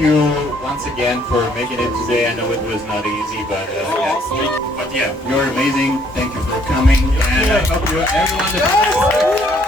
you once again for making it today. I know it was not easy, but yeah, you're amazing. Thank you for coming, and I hope you everyone.